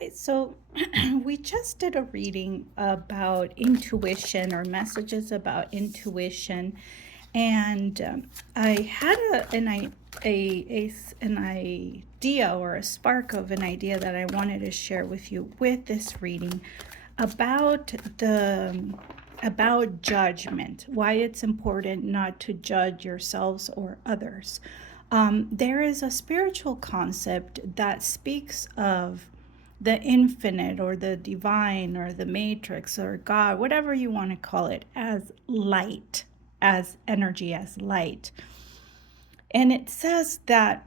Right, so we just did a reading about intuition or messages about intuition, and I had an idea or a spark of an idea that I wanted to share with you with this reading about the about judgment, why it's important not to judge yourselves or others. There is a spiritual concept that speaks of the infinite or the divine or the matrix or God, whatever you want to call it, as light, as energy, as light. And it says that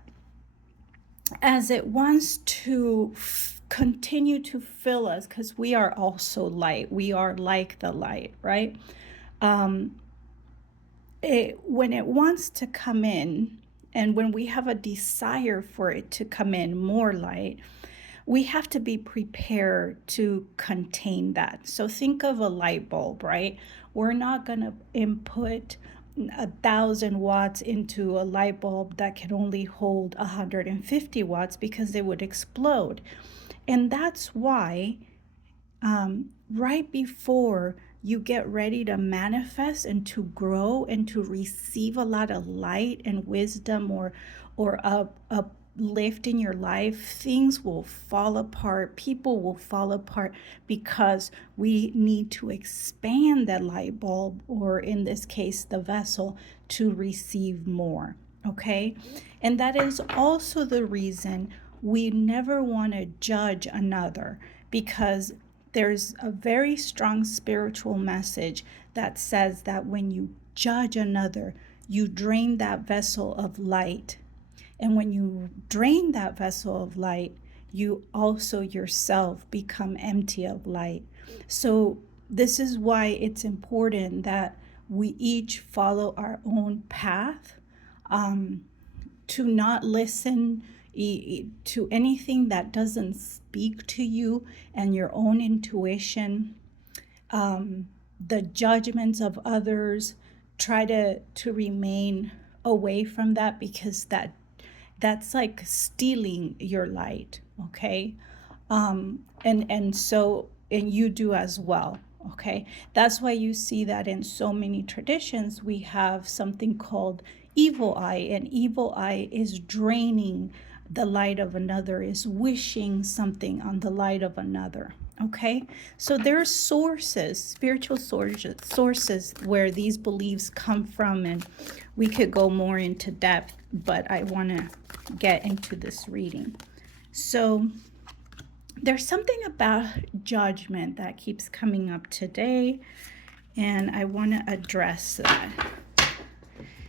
as it wants to continue to fill us, because we are also light, we are like the light, right? Um, when it wants to come in, and when we have a desire for it to come in more light, we have to be prepared to contain that. So think of a light bulb, right? We're not going to input 1,000 watts into a light bulb that can only hold 150 watts because it would explode. And that's why right before you get ready to manifest and to grow and to receive a lot of light and wisdom or a lift in your life, things will fall apart, people will fall apart because we need to expand that light bulb, or in this case the vessel, to receive more. Okay, and that is also the reason we never want to judge another, because there's a very strong spiritual message that says that when you judge another, you drain that vessel of light. And when you drain that vessel of light, you also yourself become empty of light. So, this is why it's important that we each follow our own path, to not listen to anything that doesn't speak to you and your own intuition, the judgments of others. Try to remain away from that, because that's like stealing your light. Okay, and you do as well. Okay, that's why you see that in so many traditions we have something called evil eye, and evil eye is draining the light of another, is wishing something on the light of another. Okay, so there's sources, spiritual sources where these beliefs come from, and we could go more into depth, but I want to get into this reading. So there's something about judgment that keeps coming up today, and I want to address that.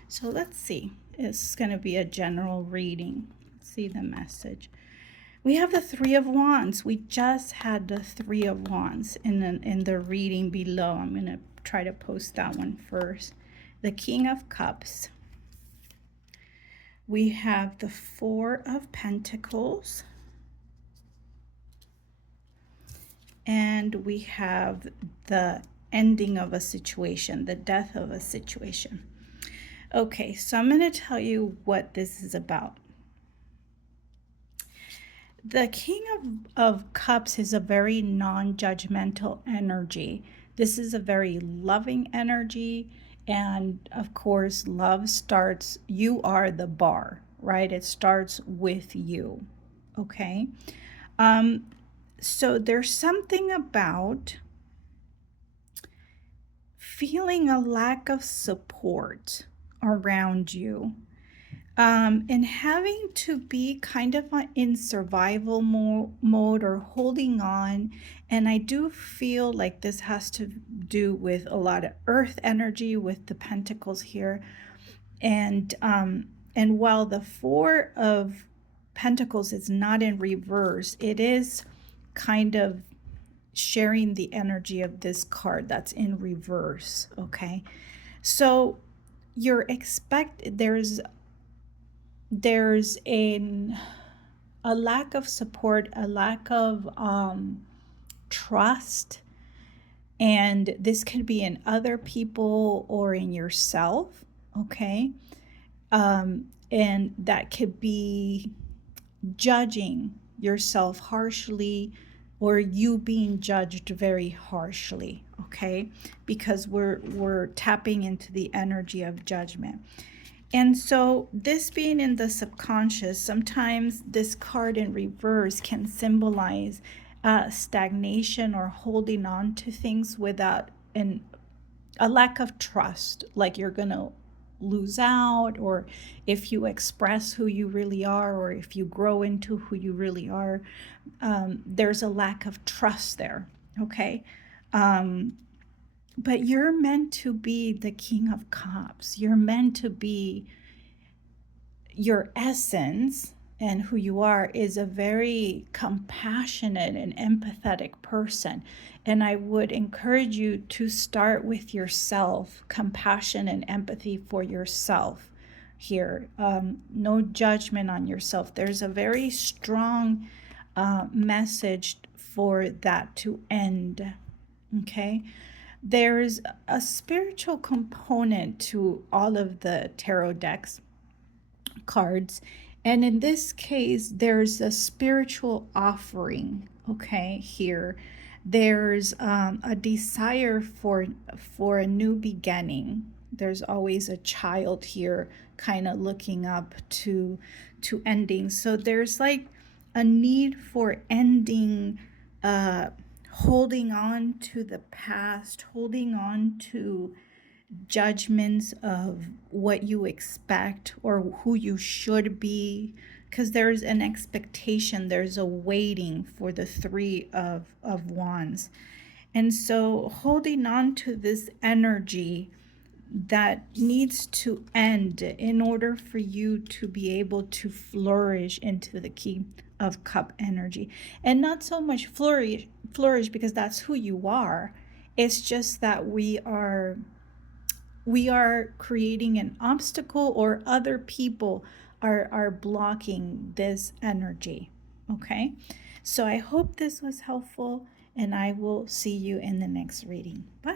So let's see. It's going to be a general reading. Let's see the message. We have the Three of Wands. We just had the Three of Wands in the reading below. I'm going to try to post that one first. The King of Cups. We have the Four of Pentacles. And we have the ending of a situation, the death of a situation. Okay, so I'm going to tell you what this is about. The King of Cups is a very non-judgmental energy. This is a very loving energy. And of course, love starts, you are the bar, right? It starts with you. Okay. So there's something about feeling a lack of support around you, and having to be kind of in survival mode or holding on. And I do feel like this has to do with a lot of earth energy with the pentacles here. And while the Four of Pentacles is not in reverse, it is kind of sharing the energy of this card that's in reverse. Okay, so you're there's a lack of support, a lack of trust, and this could be in other people or in yourself. Okay, and that could be judging yourself harshly, or you being judged very harshly, okay? Because we're tapping into the energy of judgment. And so this being in the subconscious, sometimes this card in reverse can symbolize stagnation or holding on to things without a lack of trust, like you're going to lose out, or if you express who you really are, or if you grow into who you really are, there's a lack of trust there, okay? But you're meant to be the King of Cups. You're meant to be your essence, and who you are is a very compassionate and empathetic person. And I would encourage you to start with yourself, compassion and empathy for yourself here. No judgment on yourself. There's a very strong message for that to end. Okay. There's a spiritual component to all of the tarot decks cards. And in this case, there's a spiritual offering, okay, here. There's a desire for a new beginning. There's always a child here kind of looking up to ending. So there's like a need for ending, holding on to the past, holding on to judgments of what you expect or who you should be, because there's an expectation, there's a waiting for the Three of Wands. And so holding on to this energy that needs to end in order for you to be able to flourish into the King of Cup energy. And not so much flourish because that's who you are. It's just that we are creating an obstacle, or other people are blocking this energy. Okay, so I hope this was helpful, and I will see you in the next reading. Bye.